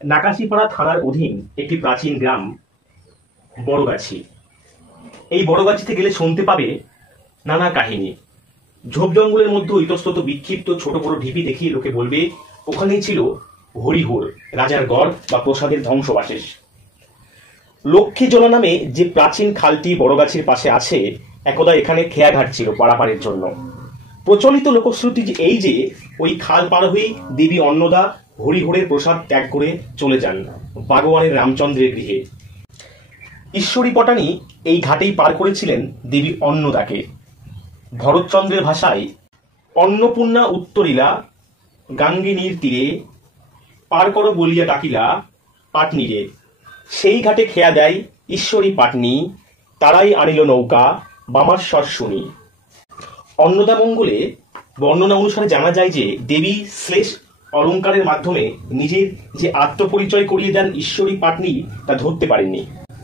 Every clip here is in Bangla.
নাকাশিপাড়া থানার অধীন একটি প্রাচীন গ্রাম বড়গাছি। এই বড়গাছিতে গেলে শুনতে পাবে নানা কাহিনী। ঝোপ জঙ্গলের মধ্যে ইতস্তত বিক্ষিপ্ত ছোট বড় ঢিপি দেখিয়ে লোকে বলবে ওখানেই ছিল হরিহর, রাজার গড় বা প্রসাদের ধ্বংসবাশেষ। লক্ষ্মীজলা নামে যে প্রাচীন খালটি বড়গাছির পাশে আছে, একদা এখানে খেয়াঘাট ছিল পারাপারের জন্য। প্রচলিত লোকশ্রুতি এই যে ওই খাল পার হয়েই দেবী অন্নদা হরিহরের প্রসাদ ত্যাগ করে চলে যান বাগোয়ানের রামচন্দ্রের গৃহে। ঈশ্বরী পটানি এই ঘাটেই পার করেছিলেন দেবী অন্নদাকে। ভরতচন্দ্রের ভাষায় অন্নপূর্ণা উত্তরিলা গাঙ্গিনীর তীরে পার করো বলিয়া ডাকিলা পাটনিরে। সেই ঘাটে খেয়া দেয় ঈশ্বরী পাটনি, তারাই আনিল নৌকা বামাশ্বর শুনি। অন্নদা মঙ্গলে বর্ণনা অনুসারে জানা যায় যে দেবী শ্লেষ অলঙ্কারের মাধ্যমে নিজের যে আত্মপরিচয় করিয়ে দেন ঈশ্বরী পাটনি তা ধরতে পারেননি,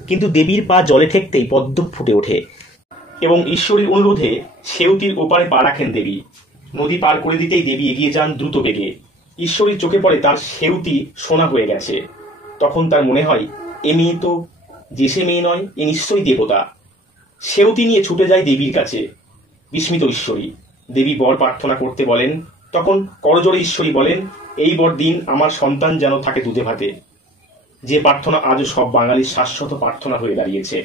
কিন্তু দেবীর পা জলে ঠেকতেই পদ্ম ফুটে ওঠে এবং ঈশ্বরীর অনুরোধে সেউতির ওপারে পা রাখেন দেবী। নদী পার করে দিতেই দেবী এগিয়ে যান দ্রুত বেগে। ঈশ্বরীর চোখে পড়ে তার সেউতি সোনা হয়ে গেছে। তখন তার মনে হয় এ মেয়ে তো যে সে মেয়ে নয়, এ নিশ্চয়ই দেবতা। সেউতি নিয়ে ছুটে যায় দেবীর কাছে। বিস্মিত ঈশ্বরী দেবী বর প্রার্থনা করতে বলেন। তখন করজোড়ে ঈশ্বরী বলেন, এই বর দিন আমার সন্তান যেন থাকে দুধে ভাতে। যে প্রার্থনা আজও সব বাঙালির শাশ্বত প্রার্থনা হয়ে দাঁড়িয়েছে।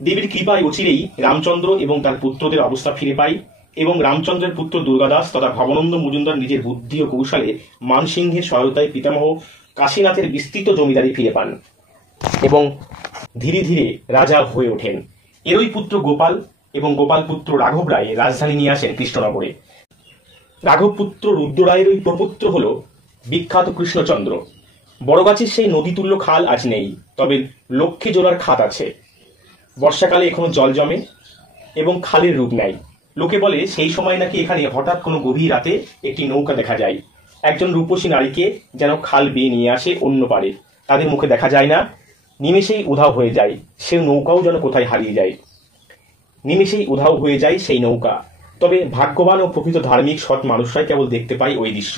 দেবীর কৃপায় অচিরেই রামচন্দ্র এবং তার পুত্রদের অবস্থা ফিরে পায় এবং রামচন্দ্রের পুত্র দুর্গাদাস তথা ভবানন্দ মজুমদার নিজের বুদ্ধি ও কৌশলে মানসিংহের সহায়তায় পিতামহ কাশীনাথের বিস্তৃত জমিদারি ফিরে পান এবং ধীরে ধীরে রাজা হয়ে ওঠেন। এরই পুত্র গোপাল এবং গোপাল পুত্র রাঘব রায় রাজধানী নিয়ে আসেন কৃষ্ণনগরে। রাঘব পুত্র রুদ্র রায়ের প্রপুত্র হল বিখ্যাত কৃষ্ণচন্দ্র। বড়গাছির সেই নদীতুল্য খাল আজ নেই, তবে লক্ষ্মীজোলার খাত আছে। বর্ষাকালে এখনো জল জমে এবং খালের রূপ নেয়। লোকে বলে সেই সময় নাকি এখানে হঠাৎ কোনো গভীর রাতে একটি নৌকা দেখা যায়। একজন রূপসী নারীকে যেন খাল বেয়ে নিয়ে আসে অন্য পারে। তাদের মুখে দেখা যায় না, নিমেষেই উধাও হয়ে যায়। সে নৌকাও যেন কোথায় হারিয়ে যায়। নিমেষেই উধাও হয়ে যায় সেই নৌকা। তবে ভাগ্যবান ও প্রকৃত ধার্মিক সৎ মানুষরাই কেবল দেখতে পায় ওই দৃশ্য।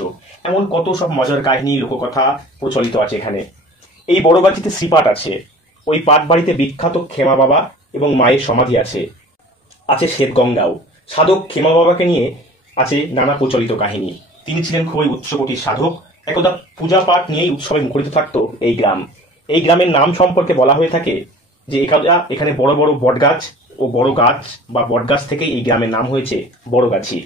এমন কত সব মজার কাহিনী, লোককথা প্রচলিত আছে এখানে। এই বড়গাছিতে শ্রীপাঠ আছে। ওই পাট বাড়িতে বিখ্যাত ক্ষেমা বাবা এবং মায়ের সমাধি আছে। আছে শ্বেতগঙ্গাও। সাধক ক্ষেমা বাবাকে নিয়ে আছে নানা প্রচলিত কাহিনী। তিনি ছিলেন খুবই উচ্চকোটির সাধক। একদা পূজা পাঠ নিয়েই উৎসবে মুখরিত থাকতো এই গ্রাম। এই গ্রামের নাম সম্পর্কে বলা হয়ে থাকে যে এখানে বড় বড় বটগাছ ও বড় গাছ বা বটগাছ থেকেই এই গ্রামের নাম হয়েছে বড়গাছি।